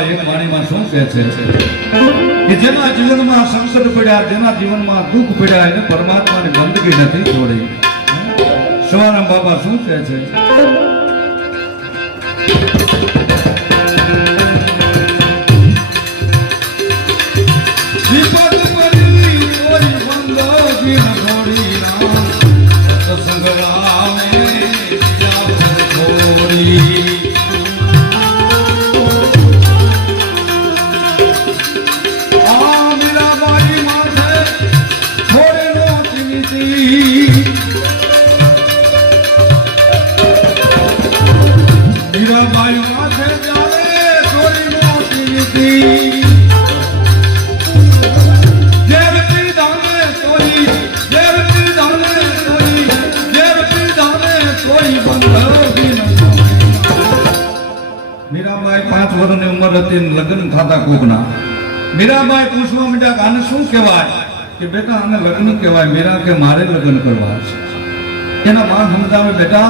બાબા એક વાણીમાં શું કહે છે કે જેના જીવનમાં સંકટ પડ્યા, જેના જીવનમાં દુઃખ પડ્યા, એને પરમાત્માની બંદગી નથી છોડી. સવારામ બાબા શું કહે છે? મીરાબાઈ 5 વર્ષની ઉંમર હતી, લગ્ન થતા કોકના. મીરાબાઈ પૂછવા માંડ્યા કે આને શું કહેવાય? કે બેટા આને લગ્ન કહેવાય. મીરા કે મારે લગ્ન કરવા છે. એના માં સમજાવે બેટા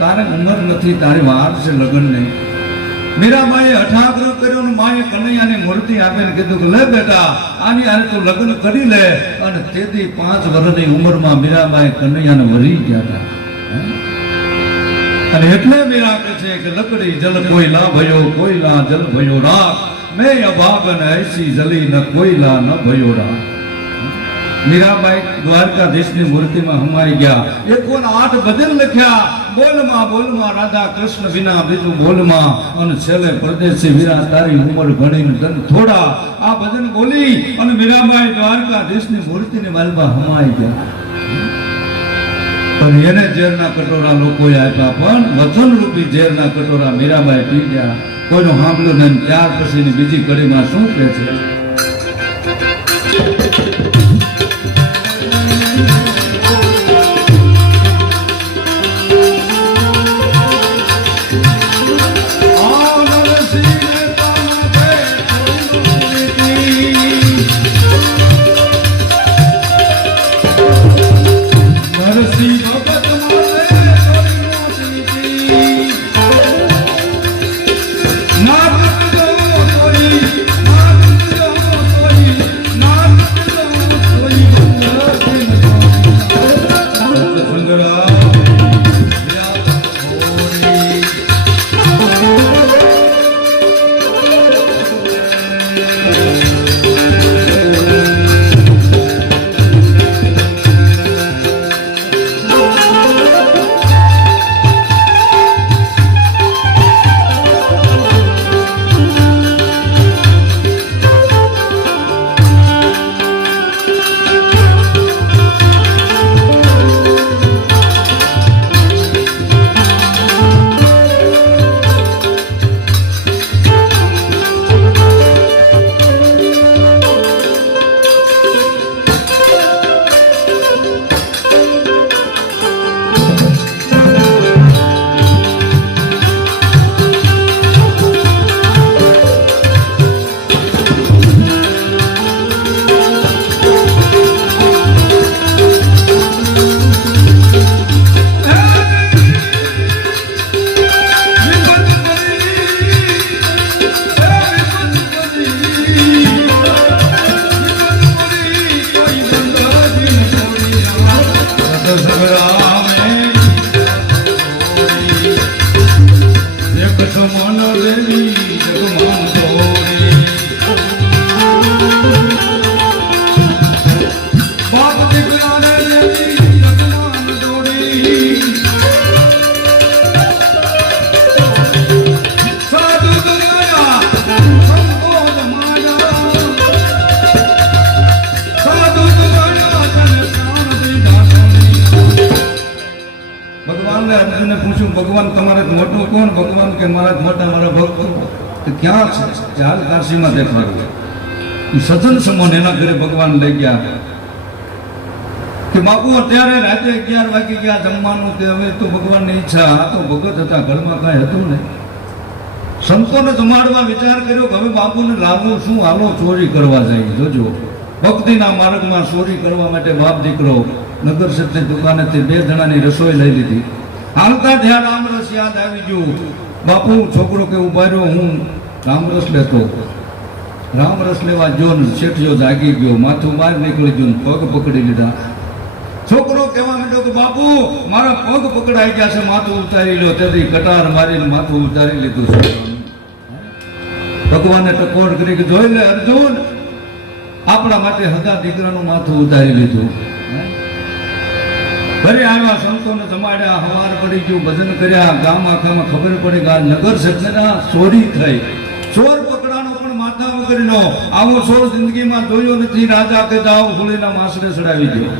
તારે ઉંમર નથી, તારી વાર છે લગ્ન નહીં. મીરાબાઈએ હઠાગ્રહ કર્યો ને માએ કનૈયાની મૂર્તિ આપીને કીધું કે લે બેટા આની હારે તું લગ્ન કરી લે. અને તેથી 5 વર્ષની ઉંમરમાં મીરાબાઈ કનૈયાને વરી ગયા હતા. અને એટલે મીરા કહે છે કે લકડી જલ કોઈલા ભયો, કોઈલા જલ ભયો રાખ, મેં અભાગન ऐसी જલી ન કોઈલા ન ભયો રાખ. મીરાબાઈ દ્વારકાધીશની મૂર્તિમાં હમાઈ ગયા. 108 ભજન લખ્યા. બોલમાં બોલમાં રાધા કૃષ્ણ વિના બીજું બોલમાં. અને છેલ્લે પરદેશી વીરા તારી ઉંમર ઘણીને ધન થોડા. આ ભજન બોલી અને મીરાબાઈ દ્વારકાધીશની મૂર્તિની માલમાં હમાઈ ગયા. પણ એને ઝેરના કટોરા લોકોએ આપ્યા, પણ વચન રૂપી ઝેરના કટોરા મીરાબાઈ પી ગયા. કોઈનું સાંભળ્યું નહીં. ત્યાર પછીની બીજી કડીમાં શું કહે છે? ભગવાન તમારે મોટો કોણ? ભગવાન કે મારા મોટા મારા ભક્તો. તો ક્યાં છે? હાલ કાશીમાં દેખાડ્યું. સજન સમોન એના ઘરે ભગવાન લઈ ગયા કે બાપુ અત્યારે રાતે 11 વાગી ગયા જમવાનું. કે હવે તો ભગવાનની ઈચ્છા. આ તો ભગત હતા, ઘરમાં કાંઈ હતું નહીં. સંતોને જમાડવા વિચાર કર્યો કે હવે બાપુને લાવવું શું? હાલો ચોરી કરવા જાય. જોજો ભક્તિના માર્ગમાં ચોરી કરવા માટે બાપ દીકરો નગર સત્ય દુકાનેથી 2 જણાની રસોઈ લઈ લીધી. હાલતા ધ્યાન આમરસ યાદ આવી ગયું. બાપુ છોકરો કે ઉભા રહ્યો, હું રામરસ લેતો. રામરસ લેવા જો ને શેઠિયો જાગી ગયો, માથું બહાર નીકળી ગયું, પગ પકડી લીધા. છોકરો કહેવા માંડ્યો કે બાપુ મારા પગ પકડાઈ ગયા છે, માથું ઉતારી લો. તેથી કટાર મારીને માથું ઉતારી લીધું છે. ભગવાને ટકોર કરી કે જોઈ લે અર્જુન, આપણા માટે હગા દીકરાનું માથું ઉતારી લીધું. ઘરે આવ્યા, સંતોને જમાડ્યા, હવાર પડી ગયું, ભજન કર્યા. ગામ આખામાં ખબર પડી કે આ નગર સજ્જના ચોરી થઈ. ચોર પકડાનો પણ માથા વગરનો આવો ચોર જિંદગીમાં જોયો નથી. રાજા કે જાઓ હોળીના માસરે ચડાવી ગયો.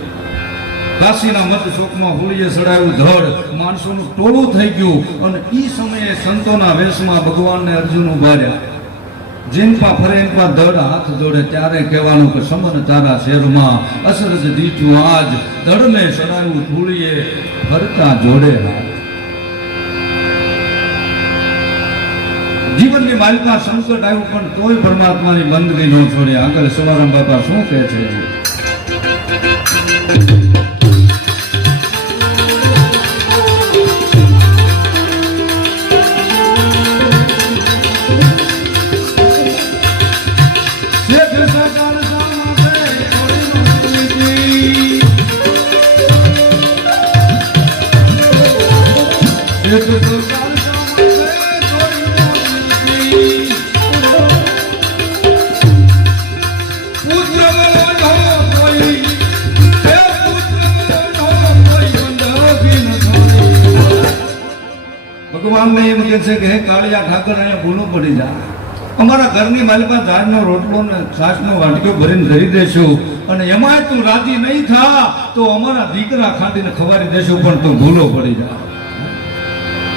કાશીના મત ચોકમાં હોળીએ ચડાવ્યું ધડ, માણસોનું ટોળું થઈ ગયું. અને એ સમયે સંતોના વેશમાં ભગવાનને અર્જુન ઉભાર્યા. જીનપા ફરે ઇનપા ધડ હાથ જોડે, ત્યારે કહેવાનું કે સમન તારા શેરમાં અસરજ દીઠું આજ, ધડને ચડાવ્યું ધૂળીએ ફરતા જોડે હાથ. જીવનની માલિકા સંકટ આવ્યું પણ તોય પરમાત્માની બંદગી ન છોડી. આગળ સવારામ બાપા શું કહે છે? ભગવાનને એમ કહે છે કે હે કાળિયા ઠાકર, અહીંયા ભૂલું પડી જા. અમારા ઘરની માલિકા ઝાડનો રોટલો ને છાશનો વાટક્યો ભરીને ધરી દેશું, અને એમાંય તું રાજી નહીં થા તો અમારા દીકરા ખાંડીને ખવારી દેશું, પણ તું ભૂલો પડી જા.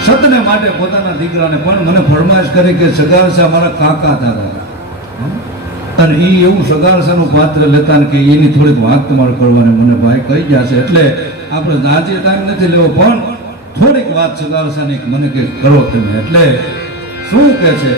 સતને માટે પોતાના દીકરાને પણ મને ફરમાઈશ કરી કે સગારસા મારા કાકા તારા, અને એ એવું સગારસાનું પાત્ર લેતા ને કે એની થોડીક વાત તમારે કરવાની મને ભાઈ કહી ગયા છે. એટલે આપણે આજે ટાઈમ નથી લેવો, પણ થોડીક વાત સગારસાની મને કે કરો તમે. એટલે શું કે છે?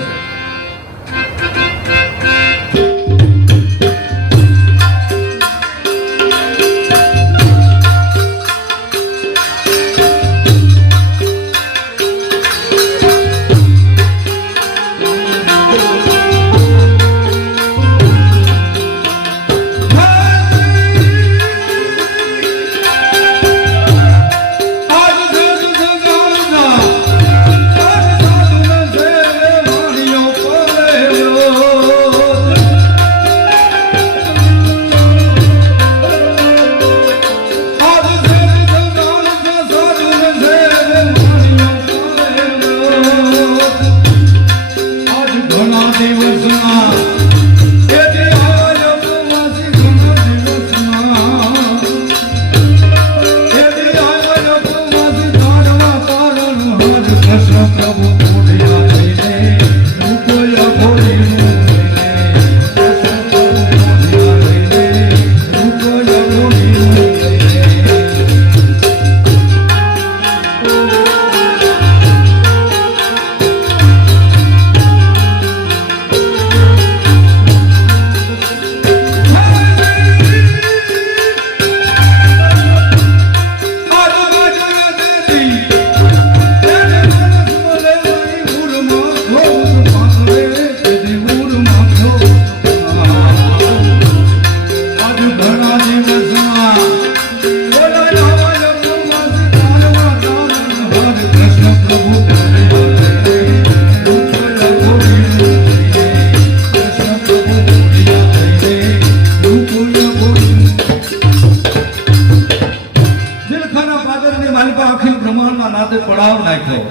પડાવ નાખ્યો.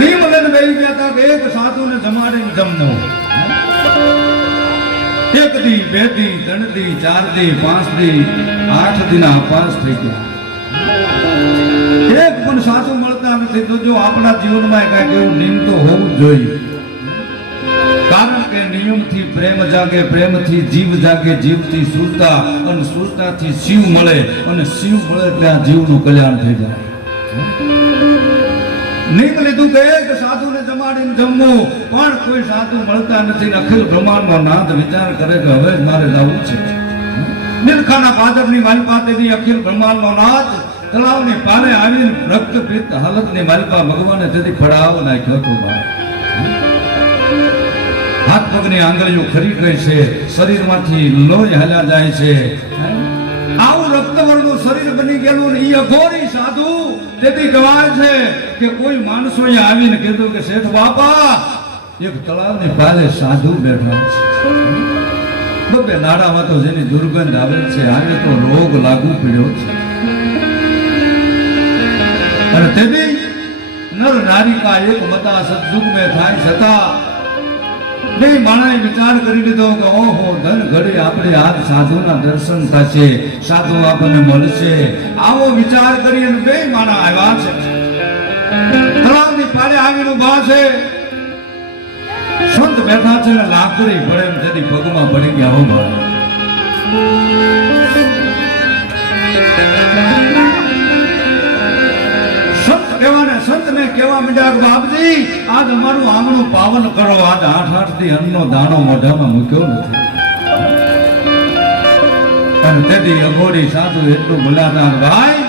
નીમલન બેહી ગયા હતા કે એક સાધુને જમાડીને જમવું. એક દી, બે દી, 3 દી, 4 દી, 5 દી, 8 દીના પાસ થઈ ગયા. એક પણ સાધુ મળતા નથી. તો જો આપણા જીવનમાં કાંઈક એવું નિયમ તો હોવું જોઈએ. કારણ કે નિયમથી પ્રેમ જાગે, પ્રેમથી જીવ જાગે, જીવથી સુરતા, અને સુરતાથી શિવ મળે, અને શિવ મળે એટલે આ જીવનું કલ્યાણ થઈ જાય. નિયમ લીધું કે એક સાધુને જમાડીને જમવું, પણ કોઈ સાધુ મળતા નથી. અખિલ બ્રહ્માંડનો નાથ વિચાર કરે કે હવે જ મારે જવું છે. નીલખાના ભાદરની માલિકા તેની અખિલ બ્રહ્માંડનો નાથ તળાવની પારે આવીને રક્તપિત્ત હાલતની માલપા ભગવાને તેથી ફડાવ નાખ્યો હતો ભાઈ. હાથ પગની આંગળીઓ ખરી ગઈ છે, શરીરમાંથી લોહી હાલ્યા જાય છે. આવું રક્તવર્ણનું શરીર બની ગયેલું ને એ અઘોરી સાધુ તેથી કહેવાય છે કે કોઈ માણસોએ આવીને કીધું કે શેઠ બાપા એક તળાવની પારે સાધુ બેઠા છે, બબે નાડામાં તો જેની દુર્ગંધ આવે છે, આને તો રોગ લાગુ પડ્યો છે. અને તેથી નર નારિકા એક મતા સત્સુખ મેં થાય છતાં બે માણાએ વિચાર કરી લીધો કે ઓહો ધન ઘડી આપણે આ સાધુના દર્શન થશે, સાધુ આપણને મળશે. આવો વિચાર કરી અને બે માણા આવ્યા છે, તળાવની પાળે આવીને ઊભા છે. સંત બેઠા છે ને લાકડી પડે એમ તેથી પગમાં પડી ગયા હો ભાઈ. સંતને કહેવા માંડ્યા કે બાપજી આજ અમારું આંગણું પાવન કરો, આજ 8 થી અન્નનો દાણો મોઢામાં મૂક્યો નથી. અને તેથી અઘોરી સાધુ એટલું બોલાતા ભાઈ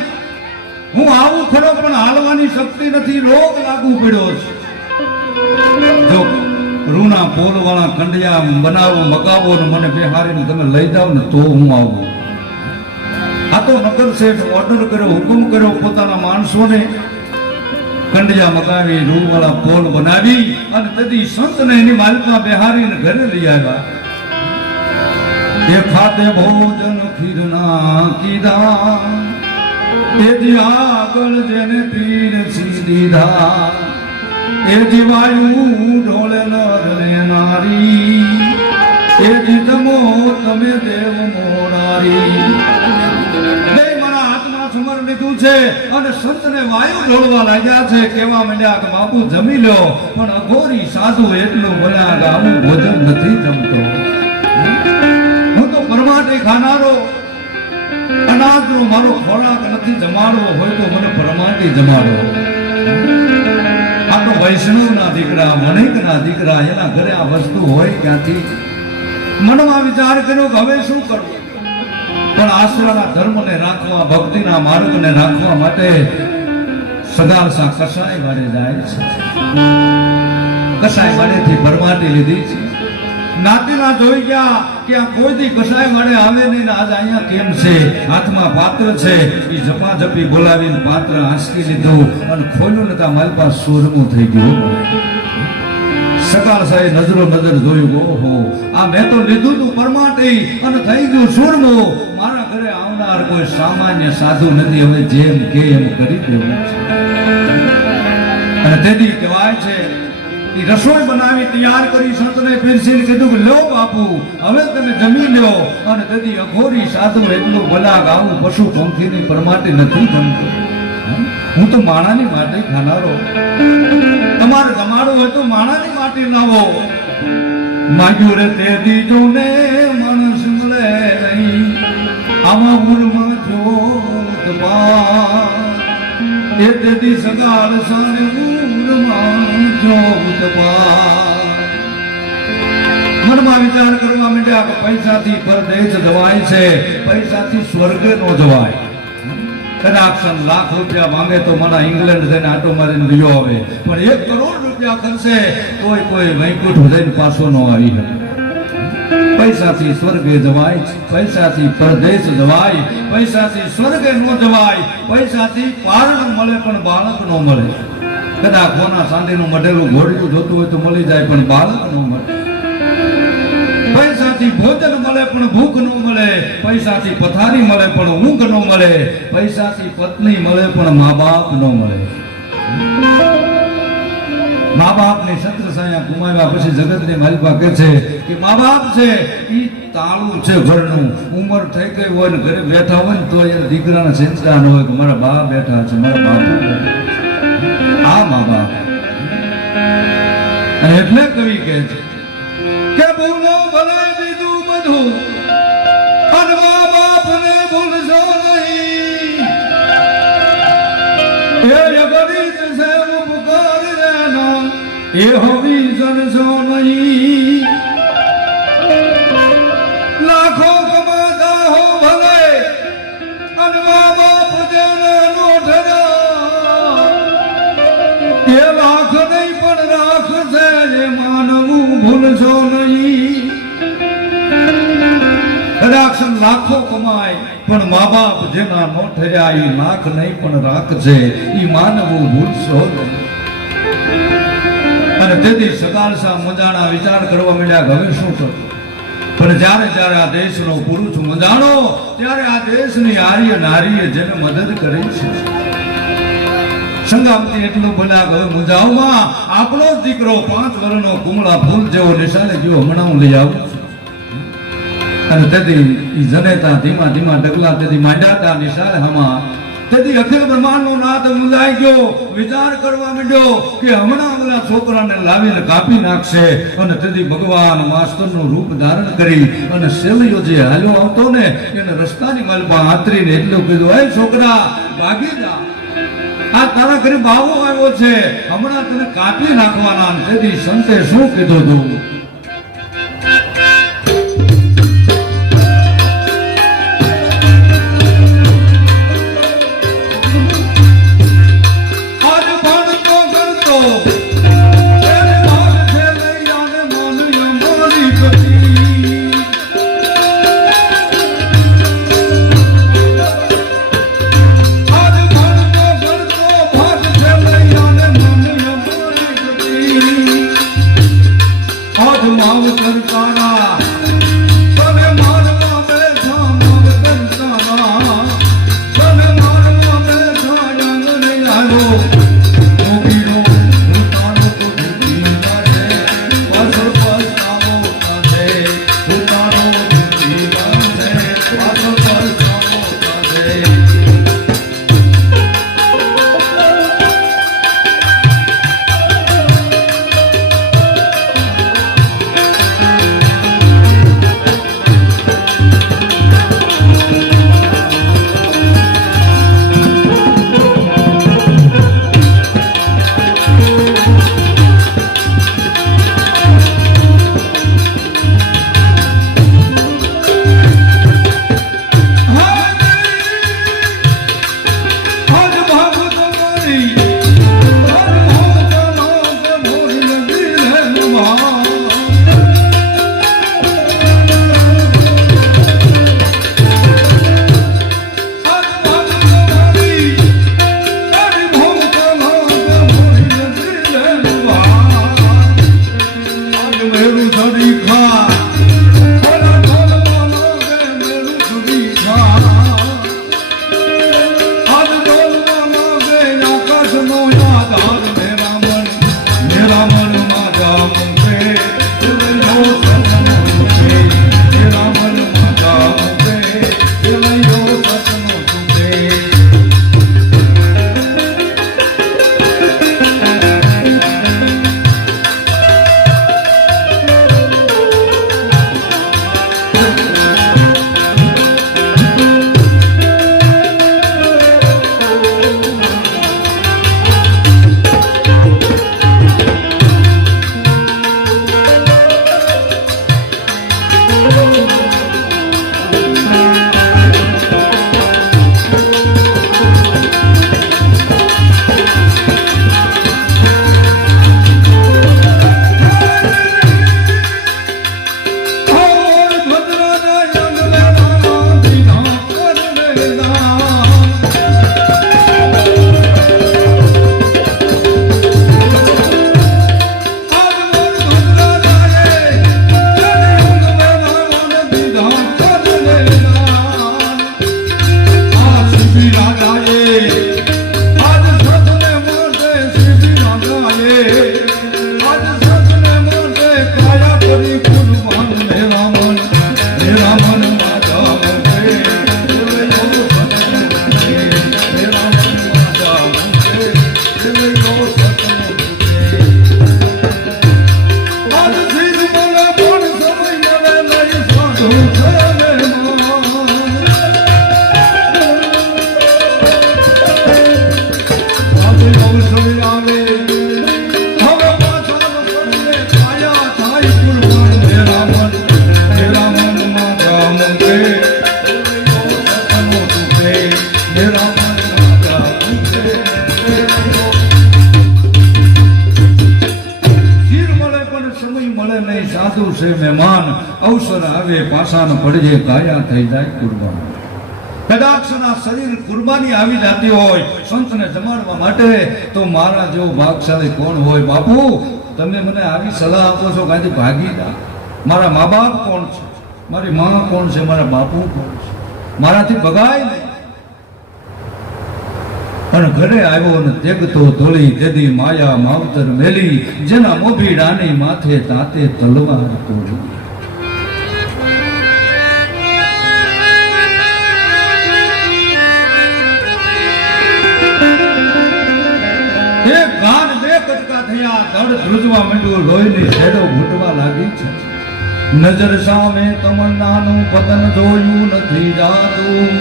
હું આવું ખરો પણ હાલવાની શક્તિ નથી, રોગ લાગુ પડ્યો છે. જો રૂના પોલ વાળા કંડિયા બનાવો મગાવો ને મને બેહારીને તમે લઈ જાઓ ને તો હું આવું. આ તો નગર શેઠ ઓર્ડર કર્યો, હુકમ કર્યો પોતાના માણસોને કંડિયા મગાવી રૂ વાળા પોલ બનાવી અને તેથી સંતને એની માલિકમાં બેહારીને ઘરે લઈ આવ્યા. એ ખાતે ભોજન ખીરના કીધા, તેથી આગળ જેને પીરસી દીધા, એ જીવાયું ઢોળે નર ને નારી, એ જીતમો તમે દેવ મોરારી. સમર લીધું છે અને સંતને વાયુ ઢોળવા લાગ્યા છે. કહેવા માંડ્યા કે બાપુ જમી લો, પણ અઘોરી સાધુ એટલું બોલ્યા કે આવું ભોજન નથી જમતો, હું તો પરમાટી ખાનારો, અનાજનો મારો ખોરાક નથી, જમાડવો હોય તો મને પરમાટી જમાડો. આ તો વૈષ્ણવના દીકરા, મણિકના દીકરા, એના ઘરે આ વસ્તુ હોય ક્યાંથી? મનમાં વિચાર કર્યો કે હવે શું કરવું? પણ આશ્રમના ધર્મને રાખવા, ભક્તિના માર્ગને રાખવા માટે સગાસા કસાય વાળે જાય છે. કસાય વાળેથી પરમાટી લીધી છે. નાતીના જોઈ ગયા કે આ કોઈ દી કસાય વાળે આવે નહીં ને આજ અહીંયા કેમ છે? હાથમાં પાત્ર છે, એ ઝપાઝપી બોલાવીને પાત્ર આંસકી લીધું અને ખોલ્યું નતા મારી પાસે સુરમું થઈ ગયું. સકાળ સાહેબ નજરો નજર જોયું, ઓહો આ મેં તો લીધું તું પરમાટી અને થઈ ગયું સુરમું. મારા ઘરે આવનાર કોઈ સામાન્ય સાધુ નથી, હવે જેમ કે એમ કરી દેવું છે. અને તેથી કહેવાય છે એ રસોઈ બનાવી તૈયાર કરી સંતને પીરસીને કીધું કે લો બાપુ હવે તમે જમી લો. અને તેથી અઘોરી સાધુ એટલું બોલ્યા કે આવું પશુ પંખીની પરમાટી નથી જમતો, હું તો માણાની માટી ખાનારો, તમારે જમાડવું હોય તો માણાની માટી લાવો. માગ્યું રે તે દીજો ને માણસ મળે નહીં, આમાં ઉરમાં જોત પા, એ તેથી સગાળ સાને ઉરમાં જોત પા. મનમાં વિચાર કરવા માંડ્યા કે પૈસાથી પરદેશ જવાય છે, પૈસાથી સ્વર્ગે નો જવાય. કદાચ લાખ રૂપિયા માંગે તો મને ઇંગ્લેન્ડ જઈને આટો મારીને ગયો આવે, પણ 1 કરોડ રૂપિયા ખર્ચે કોઈ વૈકુંઠ જઈને પાછો ન આવી શકે. પૈસાથી સ્વર્ગે જવાય, પૈસાથી પરદેશ જવાય, પૈસાથી સ્વર્ગે ન જવાય, પૈસાથી પારણ મળે પણ બાળક ન મળે. કદાચ કોના ચાંદીનું મઢેલું ઘોડિયું જોતું હોય તો મળી જાય પણ બાળક ન મળે. પૈસાથી ભોજન મળે પણ ભૂખ ન મળે, પૈસાથી પથારી મળે પણ ઊંઘ ન મળે, પૈસાથી પત્ની મળે પણ મા બાપ ન મળે. મા બાપની છત્રછાયા ગુમાવ્યા પછી જગતની માલિકા કહે છે કે મા બાપ છે ઈ તાળું છે ઘરનું. ઉંમર થઈ ગઈ હોય ને ઘરે બેઠા હોય ને તો એ દીકરાના ચિંતા ન હોય કે મારા બા બેઠા છે, મારા બાપુ આ મા બાપ. અને એટલે કવિ કહે છે કે ભૂલો ભલે બીજું બધું અને મા બાપને ભૂલશો નહીં, એ અગણિત છે ઉપકાર એના, એ હોવી જણશો નહીં. લાખો કમાતા હો ભલે અને મા બાપ જેને છો નહીં કદાચ લાખો કમાય પણ મા બાપ જેના નો થયા એ લાખ નહીં પણ રાખજે ઈ માનવું ભૂલશો નહીં અને તેથી સકાળસા મજાના વિચાર કરવા માંડ્યા હવે શું કરું પણ જ્યારે જ્યારે આ દેશનો પુરુષ મજાણો ત્યારે આ દેશની આર્ય નારીએ જેને મદદ કરી છે સંગામથી એટલું બોલ્યા હવે મુંજાવમાં આપણો જ દીકરો 5 વર્ષનો કુમળા ફૂલ જેવો નિશાને ગયો હમણાં હું લઈ આવું છું અને તેથી ઈ જનેતા ધીમા ધીમા ડગલા તેથી માંડ્યા નિશાને હમા તેથી અખિલ બ્રહ્માંડ નો નાથ મુંજાઈ ગયો વિચાર કરવા માંડ્યો કે હમણાં ઓલા છોકરાને લાવીને કાપી નાખશે અને તેથી ભગવાન માસ્ટર નું રૂપ ધારણ કરી અને શેલીઓ જે હાલ્યો આવતો ને એને રસ્તાની માલમાં આતરીને એટલું કીધું હે છોકરા ભાગી જા આ તારા ઘરે બાવો આવ્યો છે હમણાં તને કાપી નાખવાના તેથી સંતે શું કીધું તું છે મહેમાન, અવસર આવે પાસાન પડજે કાયા થઈ જાય કુરબાન. કદાચના શરીર કુરબાની આવી જતી હોય સંતને જમાડવા માટે, તો મારા જેવો ભાગશાળી કોણ હોય? બાપુ તમે મને આવી સલાહ આપો છો કાંઈથી ભાગી ના. મારા મા બાપ કોણ છે, મારી મા કોણ છે, મારા બાપુ કોણ છે, મારાથી ભગાય નહીં. પણ ઘરે આવ્યો ને તેગતો ધોળી દેદી માયા માવતર મેલી, જેના મોભી ડાની માથે તાતે તલવાર તોડી. એક ગાન બે કટકા થયા, ધડ ધ્રુજવા માંડ્યું, લોહીની છેડો ઘૂંટવા લાગી છે. નજર સામે તમન્નાનું પતન જોયું નથી જાતું,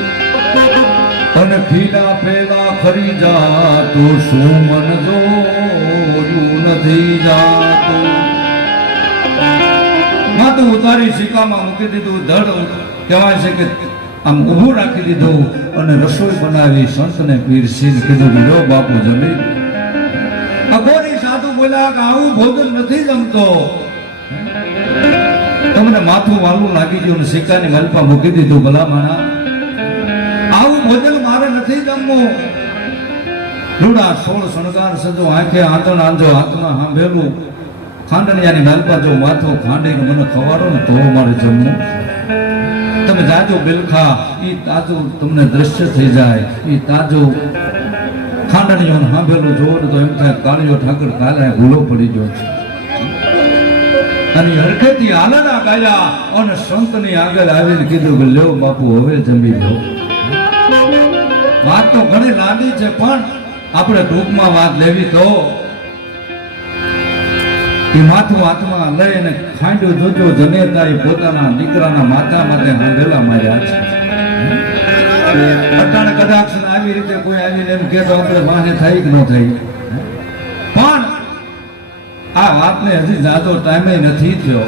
તન ખીલા પેલા ખરી જાતું, સુમન જોયું નથી જાતું. માથું ઉતારી શિકામાં મૂકી દીધું, ધડ કહેવાય છે કે આમ ઊભું રાખી દીધું, અને રસોઈ બનાવી સંતને પીરસીને કીધું, લો બાપુ જમી. અઘોરી સાધુ બોલ્યા કે આવું ભોજન નથી જમતો. તમને માથું વાલું લાગી ગયું ને સિક્કાની માલપા મૂકી દીધું, ભલા માણા આવું ભોજન મારે નથી જમવું. રૂડા સોળ શણગાર સજો, આંખે આંચણ આંજો, હાથમાં સાંભેલું ખાંડણિયાની માલપા જો માથું ખાંડીને મને ખવાડો ને તો મારે જમવું. તમે જાજો બિલખા, એ તાજું તમને દ્રશ્ય થઈ જાય. એ તાજું ખાંડણીઓ સાંભેલું જોવો તો એમ થાય કાળીઓ ઠાકર કાલે ભૂલો પડી ગયો છે. અને હરખેથી આનંદા ગાયા અને સંતની આગળ આવીને કીધું કે લ્યો બાપુ હવે જમી લો. વાત તો ઘણી લાંબી છે, પણ આપણે ટૂંકમાં વાત લેવી તો એ માથું હાથમાં લઈને ખાંડ્યો જોજો જનેતા એ પોતાના દીકરાના માથા માથે હાંભેલા માર્યા છે. અટાણે કદાચ આવી રીતે કોઈ આવીને એમ કહેતો આપણે માને થઈ કે ન થઈ, પણ આ વાતને હજી જાજો ટાઈમે નથી થયો.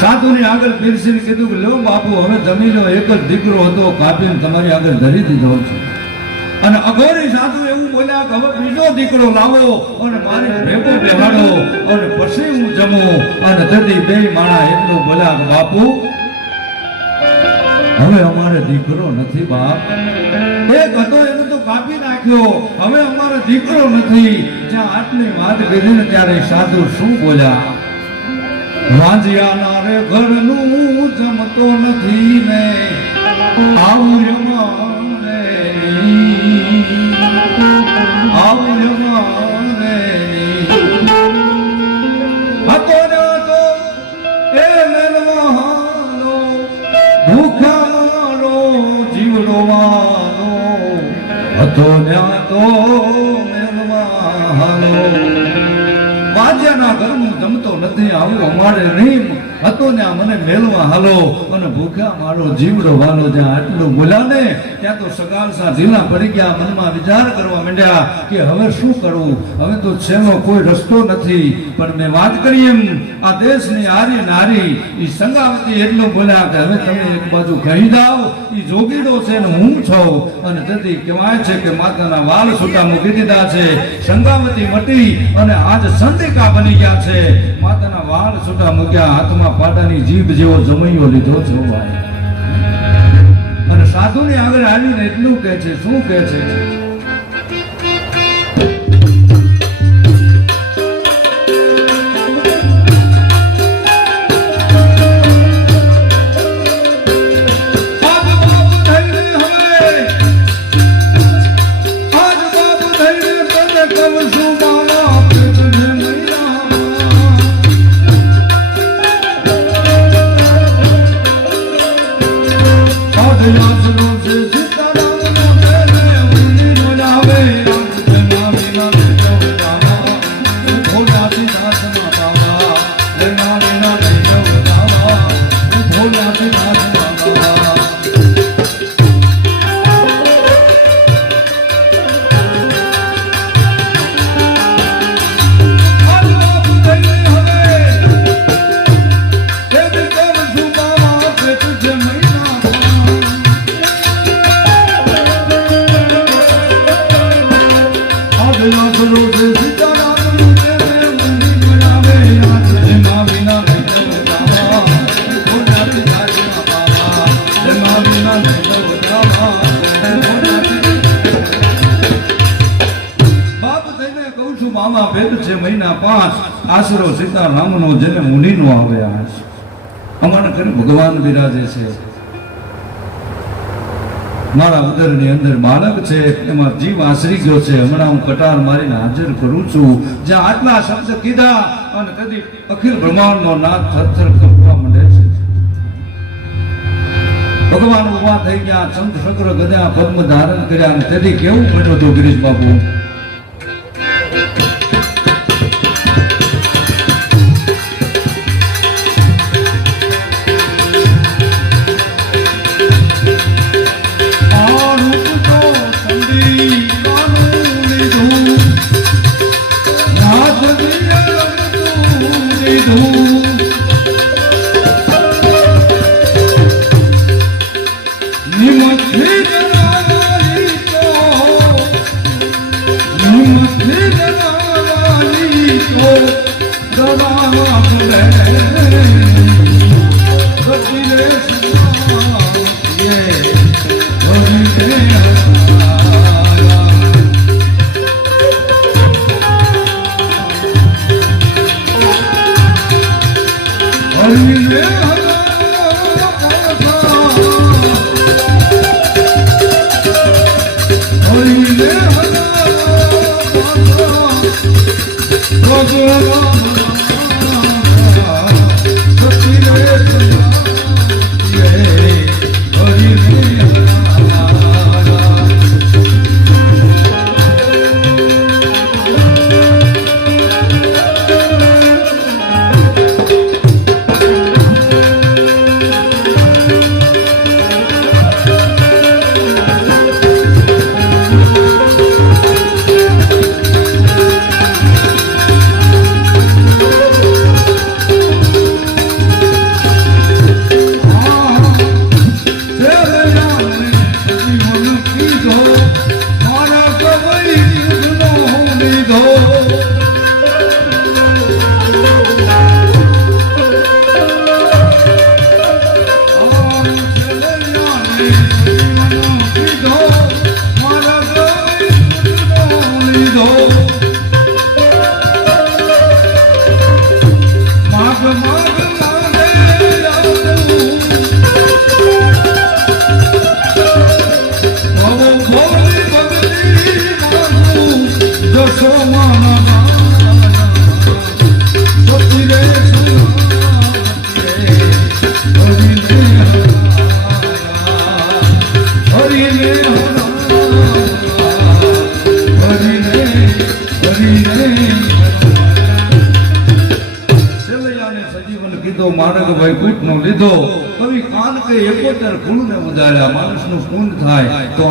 સાધુની આગળ પીરસીને કીધું કે લો બાપુ હવે જમી લો. એક જ દીકરો હતો, કાપીને તમારી આગળ ધરી દીધો છે. અને અઘોરી સાધુ એવું બોલ્યા કે હવે બીજો દીકરો લાવો અને મારી ભેગો બેહાડો અને પછી હું જમું. અને તેથી બે માણા એટલું બોલ્યા કે બાપુ હવે અમારે દીકરો નથી બાપ. એક હતો એને તો કાપી નાખ્યો, હવે અમારે દીકરો નથી. જ્યાં આટલી વાત કરી ને ત્યારે સાધુ શું બોલ્યા? વાંજિયાના રે ઘરનું જમતો નથી ને આવું અમારે, આવું અમારે હતો ને હતો એ મેલવાનો ભૂખા મારો જીવડો માનો હતો ને હતો મેલવાનો. વાજ્યાના ઘરનું જમતો નથી આવું અમારે નહીં હતો ને મને મેલવા હાલો અને ભૂખ્યા મારો જીવડો વાલો. જ્યાં આટલું બોલ્યા ને ત્યાં તો સગાલસા ઢીલા પડી ગયા, મનમાં વિચાર કરવા માંડ્યા કે હવે શું કરવું, હવે તો છેલ્લો કોઈ રસ્તો નથી. પણ મેં વાત કરી એમ આ દેશની આર્ય નારી એ સંગાવતી એટલું બોલ્યા કે હવે તમે એક બાજુ કહી જાઓ એ જોગીડો છે ને હું છું. અને તેથી કહેવાય છે કે માતાના વાલ છૂટા મૂકી દીધા છે, સંગાવતી મટી અને આજ સંતિકા બની ગયા છે. માતાના વાળ છૂટા મૂક્યા, હાથમાં પાટાની જીભ જેવો જમૈયો લીધો છે ભાઈ. અને સાધુની આગળ આવીને એટલું કહે છે, શું કહે છે? મુનિના 5 આશરો સીતારામનો જેને મુનિનો આવે આ અમારા ઘરે ભગવાન બિરાજે છે. મારા ઉદરની અંદર બાળક છે, એમાં જીવ આશરી ગયો છે. હમણાં હું કટાર મારીને હાજર કરું છું. જ્યાં આટલા શબ્દ કીધા અને કદી અખિલ બ્રહ્માંડનો નાદ થરથર કંપવા માંડે છે. ભગવાન ઉભા થઈ ગયા, શંખ ચક્ર ગદા પદ્મ ધારણ કર્યા અને તેથી કેવું મળ્યું હતું ગિરીશ બાપુ?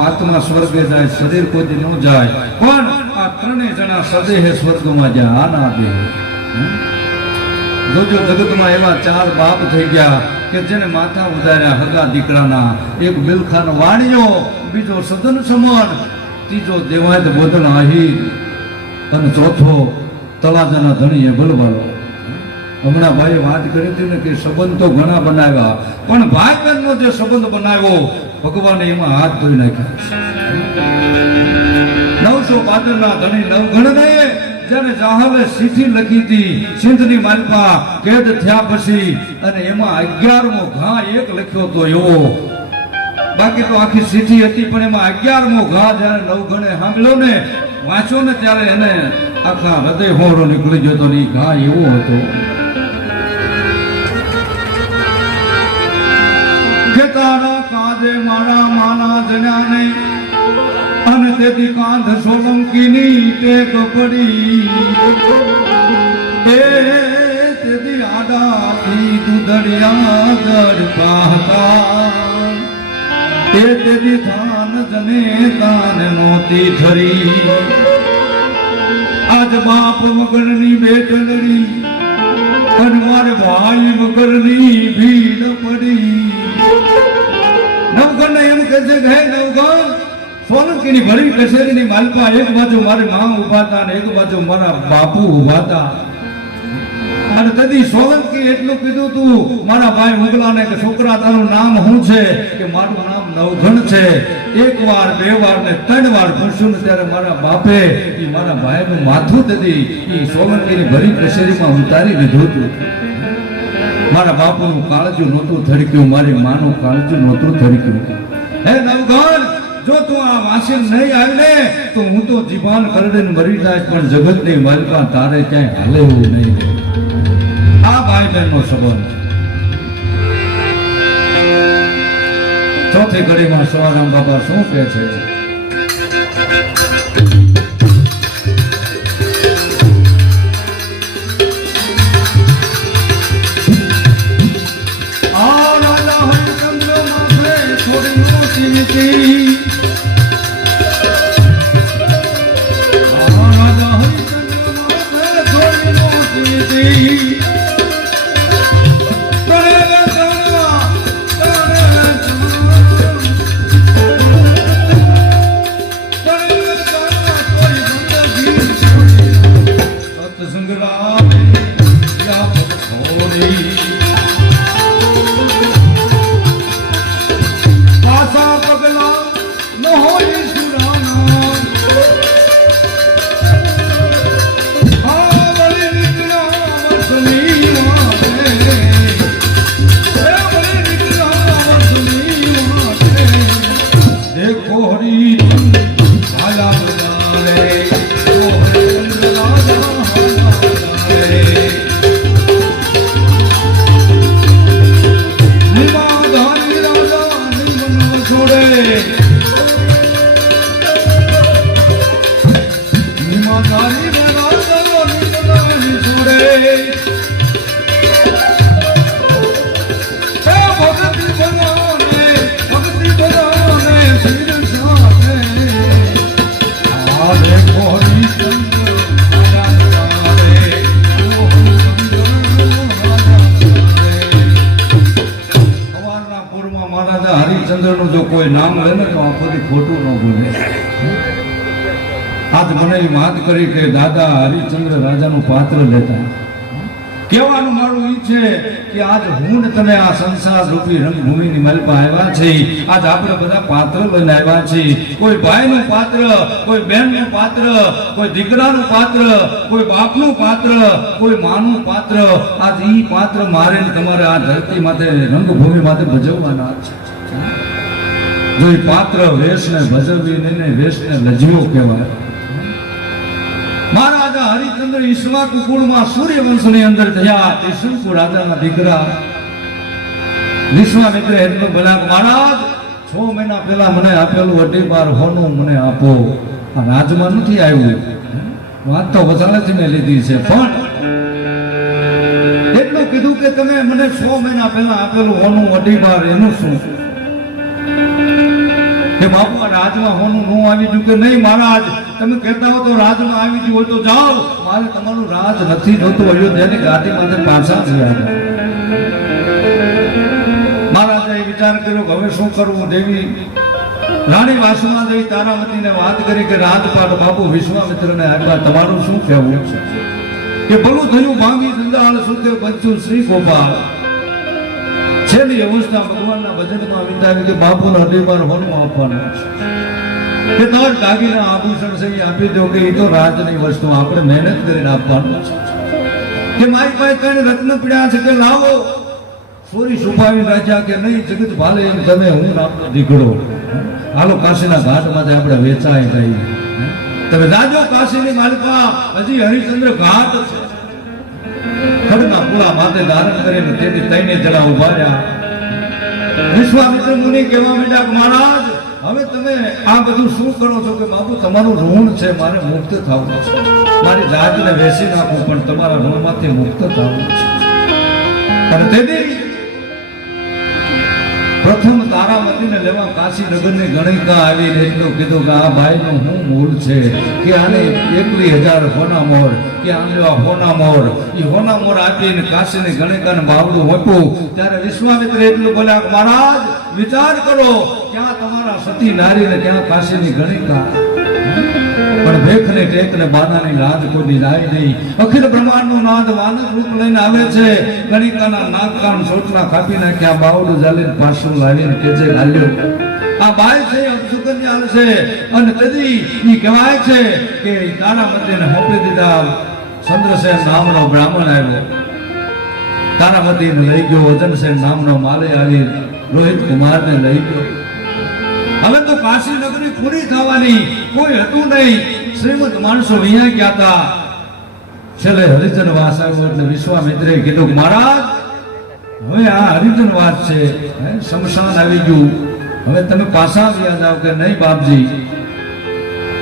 આત્મા સ્વર્ગે જાય, શરીર કોઈ ન જાય, પણ આ ત્રણેય જણા સદેહ સ્વર્ગમાં જાય. આના દે જોજો જગતમાં એવા 4 બાપ થઈ ગયા કે જેને માથા ઉધાર્યા હગા દીકરાના. એક બિલખાનો વાણિયો, બીજો સદન સમન, ત્રીજો દેવાયત બોધન આહીર અને ચોથો તળાજાના ધણીએ ભલવાલો. હમણાં ભાઈએ વાત કરી હતી ને કે સંબંધ તો ઘણા બનાવ્યા, પણ ભાઈબંધનો જે સંબંધ બનાવ્યો ભગવાને એમાં હાથ ધોઈ નાખ્યા. 900 પાદરના ધણી નવગણને જ્યારે જાહલે ચિઠ્ઠી લખી હતી સિંધની માલપા કેદ થયા પછી, અને એમાં 11મો ઘા એક લખ્યો તો એવો. બાકી તો આખી ચિઠ્ઠી હતી, પણ એમાં 11મો ઘા જ્યારે નવગણે સાંભળ્યો ને, વાંચ્યો ને, ત્યારે એને આખા હૃદય હોરો નીકળી ગયો હતો ને. એ ઘા એવો હતો કે તારા કાજે મારા માના જણાને, અને તેથી કાંધ સોલંકીની ટેક પડી. એ તેથી આડાથી દુધડિયા દડપાતા, એ તેથી થાન જને તાન નોતી ઠરી. આજ બાપ વગરની બેટલરી, અને મારે ભાઈ વગરની ભીડ પડી. નવગણ એમ કહે છે કે હે નવગણ, સોલંકીની ભરી કચેરીની માલપા એક બાજુ મારી માં ઉભા હતા અને એક બાજુ મારા બાપુ ઉભા હતા. અને તદી સોલંકી એટલું કીધું તું મારા ભાઈ મુગલાને કે છોકરા તારું નામ શું છે કે મારું નામ નવઘણ છે. એક વાર બે વાર ને ત્રણ વાર પૂછ્યું ને ત્યારે મારા બાપે એ મારા ભાઈનું માથું તદી એ સોલંકીની ભરી કચેરીમાં ઉતારી લીધું હતું. મારા બાપુનું કાળજું નહોતું થડક્યું, મારી માનું કાળજું નહોતું થડક્યું. હે નવઘણ, જો તું આ વાસીન નહીં આવી ને તો હું તો જીવાન કરડીને મરી જાય, પણ જગતની માલિકા તારે ક્યાંય હાલે એવું નહીં. આ ભાઈ બહેનનો સંબંધ. ચોથી ઘડીમાં સવારામ બાબા શું કહે છે? આ રાજા હરિચંદ્ર માથે થોડી નોતી નીકળી. હરિચંદ્રનું જો કોઈ નામ લે ને તો આખોથી ખોટું ન બોલે. આજ મને વાત કરી કે દાદા હરિચંદ્ર રાજાનું પાત્ર લેતા. કહેવાનું મારું ઈ છે કે આજ હું ને તમે આ સંસાર રૂપી રંગભૂમિની મલપા આવ્યા છે. આજ આપણે બધા પાત્ર લઈને આવ્યા છીએ. કોઈ ભાઈનું પાત્ર, કોઈ બહેનનું પાત્ર, કોઈ દીકરાનું પાત્ર, કોઈ બાપનું પાત્ર, કોઈ માનું પાત્ર. આજ ઈ પાત્ર મારે તમારે આ ધરતી માટે રંગભૂમિ માટે ભજવવાના છે. જો એ પાત્ર વેશને ભજવી નહીં, વેશને લજ્યો કહેવાય. મહારાજા હરિચંદ્ર ઈશ્વા કુકુળમાં સૂર્યવંશની અંદર થયા. એ શંકુ રાજાના દીકરા વિશ્વામિત્ર એટલું બોલ્યા, મહારાજ 6 મહિના પહેલા મને આપેલું અઢી બાર હોનું મને આપો. આ રાજમાં નથી આવ્યું, વાત તો વચાલેથી મેં લીધી છે, પણ એટલું કીધું કે તમે મને 6 મહિના પહેલા આપેલું હોનું અઢી બાર, એનું શું? કે બાપુ રાજમાં હોનું નું આવી ગયું કે નહીં? મહારાજ તમે કહેતા હો તો રાજમાં આવી ગયું હોય તો જાઓ, મારે તમારું રાજ નથી જોતું. અયોધ્યાની ગાદીમાં પાછા થયા. મહારાજાએ વિચાર કર્યો કે હવે શું કરવું? દેવી રાણી વાસુમાં દેવી તારામતીને વાત કરી કે રાજપાટ બાપુ વિશ્વામિત્રને આપ્યા, તમારું શું કહેવું છે? કે ભલું થયું ભાંગી જંજાળ સુખે બચ્યું શ્રી ગોપાલ. છેલ્લી અવસ્થા ભગવાનના ભજનમાં વિતાવી કે બાપુને અઢી બાર હોનું આપવાનું છે. કે તાર દાગીના આભૂષણ છે એ આપી દો, કે એ તો રાજની વસ્તુ આપણે મહેનત કરીને આપવાનું છે. કે મારી પાસે કઈ રત્ન પીડ્યા છે કે લાવો. સોરી છુપાવી રાજા કે નહીં, જગત ભાલે એમ તમે હું નામનો દીકરો. હાલો કાશીના ઘાટમાં આપણે વેચાઈ ગઈ. તમે જાજો કાશીની માલિકા, હજી હરિચંદ્ર ઘાટ છે. ખડના પુળા માથે ધારણ કરીને તેથી 3 જણા ઉભા રહ્યા. વિશ્વામિત્ર મુનિ કહેવા માંડ્યા કે મહારાજ હવે તમે આ બધું શું કરો છો? કે બાપુ તમારું ઋણ છે, મારે મુક્ત થવું છે. મારી જાતને વેચી નાખું પણ તમારા ઋણમાંથી મુક્ત થવું છે. અને તેથી પ્રથમ તારામતીને લેવા કાશી નગરની ગણિકા આવીને એટલું કીધું કે આ ભાઈનું શું મૂળ છે? કે આને 21,000 હોના મોર, કે આને હોના મોર. એ હોના મોર આપીને કાશીની ગણિકાને બાવડું હોપ્યું. ત્યારે વિશ્વામિત્ર એટલું બોલ્યા, મહારાજ વિચાર કરો, ક્યાં તમારા સતી નારીને ક્યાં કાશીની ગણિકા. પણ ભેખને ટેકને બાનાની લાદ કોઈ જાય નહીં. અખિલ બ્રહ્માંડનો નાદ વાનર રૂપ લઈને આવે છે. કણિકાના નાક કાન સોટલા કાપી નાખ્યા, બાવડું જાલીને પાછું લાવીને કેજે ગાલ્યો. આ બાય છે અપસુકન્યાલ છે અને તેથી ઈ કહેવાય છે કે તારામતીને મોકલી દીધા. ચંદ્રસેન નામનો બ્રાહ્મણ આવ્યો, તારામતીને લઈ ગયો. વજનસેન નામનો માલે આવી રોહિત કુમારને લઈ ગયો. હવે તો કાશી નગરી પૂરી થવાની, કોઈ હતું નહીં. શ્રીમંત માણસો અહીંયા ગયા હતા. છેલ્લે હરિજન વાસ આવ્યો એટલે વિશ્વામિત્રે કીધું, મહારાજ હવે આ હરિજન વાસ છે, શમશાન આવી ગયું, હવે તમે પાછા આવ્યા જાવ. કે નહીં બાપજી,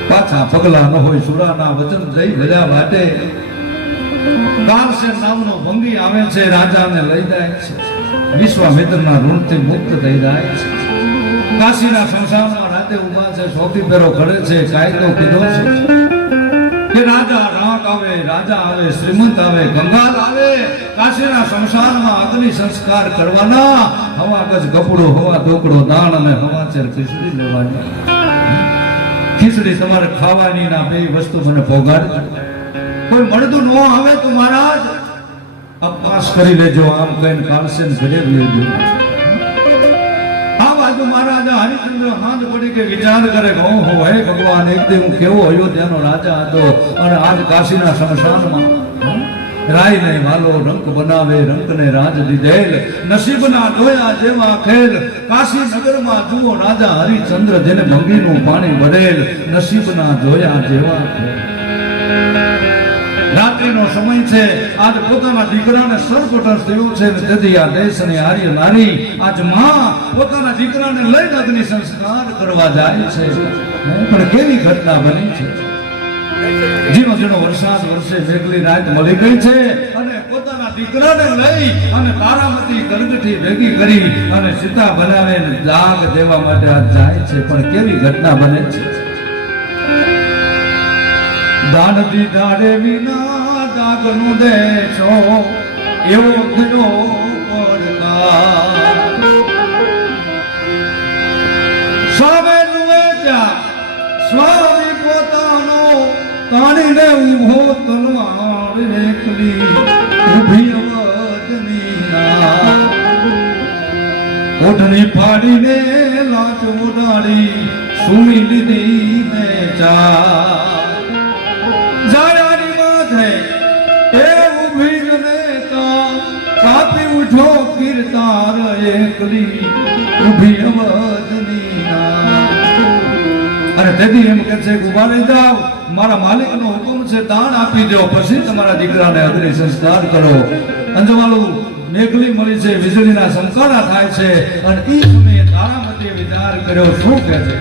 પાછા પગલા ન હોય સુરાના વચન જઈ ભર્યા વાટે. કારસેન નામનો ભંગી આવે છે, રાજાને લઈ જાય છે, વિશ્વામિત્રના ઋણથી મુક્ત થઈ જાય છે. કાશીના શમશાનમાં રાતે ઉભા છે, સૌથી પેરો ઘડે છે. કાયદો કીધો છે કે રાજા રાક આવે, રાજા આવે, શ્રીમંત આવે, કંગાલ આવે, કાશીના શમશાનમાં અગ્નિ સંસ્કાર કરવાના. હવા ગજ કપડો, હવા ઢોકળો, દાણ અને હવાચેર ખીચડી લેવાની. ખીચડી તમારે ખાવાની ના બે વસ્તુ મને પોગાડજો. કોઈ મળતું ન આવે તો મહારાજ અપવાસ કરી લેજો. આમ કહીને કાલસેન ઘરે લેજો. આ બાજુ મહારાજા હરિચંદ્ર હાથ પડી કે વિચાર કરે કે ઓહો હે ભગવાન, એક દી હું કેવો અયોધ્યાનો રાજા હતો અને આજ કાશીના શમશાનમાં રાય નહીં વાલો રંક બનાવે, રંકને રાજ દીધેલ. નસીબના ડોયા જેવા ખેલ, કાશી નગરમાં જુઓ રાજા હરિચંદ્ર જેને મંગીનું પાણી બળેલ. નસીબના જોયા જેવા ખેલ. રાત્રિનો સમય છે, આજ પોતાના દીકરાને સર્વપટન થયું છે, તેથી આ દેશની આર્ય નારી આજ માં પોતાના દીકરાને લઈને અગ્નિ સંસ્કાર કરવા જાય છે. પણ કેવી ઘટના બની છે. ઝીણો ઝીણો વરસાદ વરસે, મેઘલી રાત મળી ગઈ છે અને પોતાના દીકરાને લઈ અને તારામતી ગરગથી ભેગી કરી અને સીતા બનાવે જાગ દેવા માટે આજ જાય છે. પણ કેવી ઘટના બને છે. દાન દીધારે વિના દાગનું દેશો એવો થયો પડકાર. સામે જુએ ત્યાં સ્વામી પોતાનો તાણીને ઊભો તલવાર એકલી ઊભી અવધની ના. ઓઢણી ફાડીને લાચ ઉડાડી સુમી લીધી મેં ચા. જાયાની માથે એ ઊભી જનેતા કાપી ઉઠો કીર્તાર એકલી ઊભી અવધની ના. અને તેથી એમ કહે છે કે ઉભા રહી જાઓ, મારા માલિકનો હુકમ છે, દાન આપી દો, પછી તમારા દીકરાને અગ્નિ સંસ્કાર કરો. અંજવાળું મેઘલી મળી છે, વીજળીના સંકારા થાય છે અને એ સમયે તારામતીએ વિચાર કર્યો. શું કહે છે?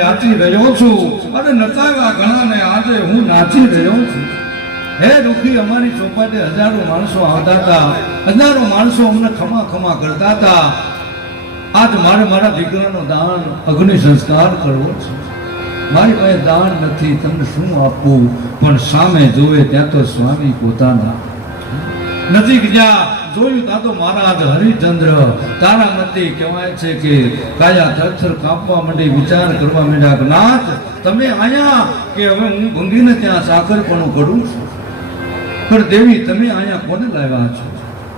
યાચી રહ્યો છું અને નચાવ્યા ઘણાને આજે હું નાચી રહ્યો છું. હે દુઃખી, અમારી ચોપાટે હજારો માણસો આવતા હતા, હજારો માણસો અમને ખમા ખમા કરતા હતા. આજ મારે મારા દીકરાનો દાન અગ્નિ સંસ્કાર કરવો છે. મારી પાસે દાન નથી, તમને શું આપવું? પણ સામે જોવે ત્યાં તો સ્વામી પોતાના. નજીક જ્યાં જોયું ત્યાં તો મહારાજ હરિચંદ્ર તારામતી કહેવાય છે કે કાયા થરથર કાપવા માંડી, વિચાર કરવા માંડ્યા કે નાથ તમે આયા કે હવે હું ભંગીને ત્યાં સાકરપણું કરું છું. પણ દેવી તમે આયા કોને લાવ્યા છો?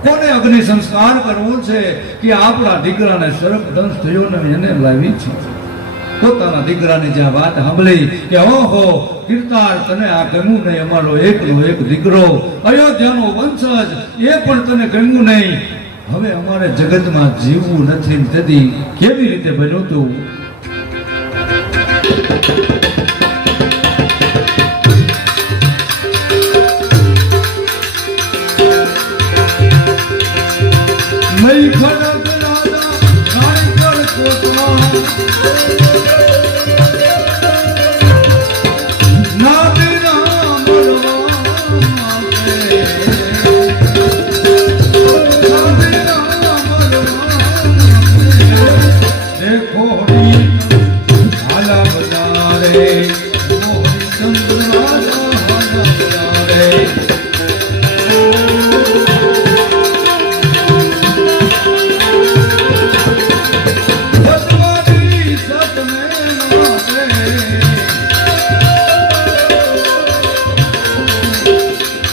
કોને અગ્નિ સંસ્કાર કરવો છે કે આપણા દીકરાને સર્પ દંશ થયો ને એને લાવી છે? પોતાના દીકરાની જ્યાં વાત સાંભળી કે ઓહો કીર્તાર, તને આ ગમ્યું નહીં, અમારો એકનો એક દીકરો અયોધ્યાનો વંશજ, એ પણ તને ગમ્યું નહીં. હવે અમારે જગતમાં જીવવું નથી. તેથી કેવી રીતે બન્યું તું? મઈ ખડક રાજા રાણી કર કોટવા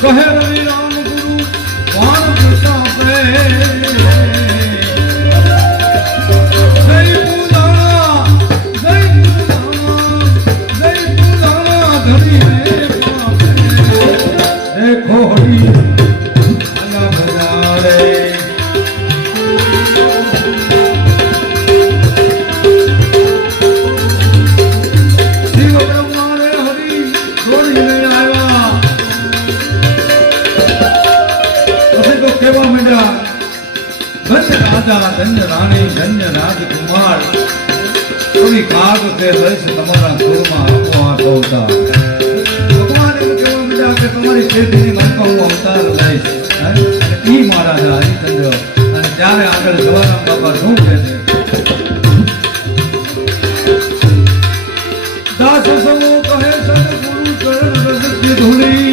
કહે રવિ રામ ગુરુ વાણ પ્રતાપે જય પુલાણા ધરી હે ખોડી આલા બજારે શિવ બ્રહ્મા રે હરી દોડીને આવ્યા. કેવા માંડ્યા, ધન્ય રાજા, ધન્ય રાણી, ધન્ય રાજકુમાર, કોઈ કાગ કે રસ તમારા કુળમાં આપવા કહુતા. ભગવાન એમ કહેવા માંડ્યા કે તમારી પેઢીની માનકા હું અવતાર લઈશ. ઈ મહારાજા હરિચંદ્ર. અને ત્યારે આગળ જવારામ બાબા શું કહે છે? દાસ સમો કહે સદગુરુ ચરણ રસ ધૂળી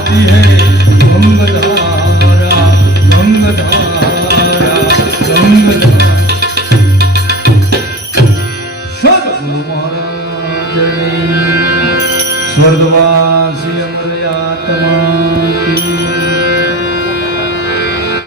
आती है गंगधारा गंगधारा गंगधारा सदगुरु महाराज ने स्वर्गवासी अमर आत्मा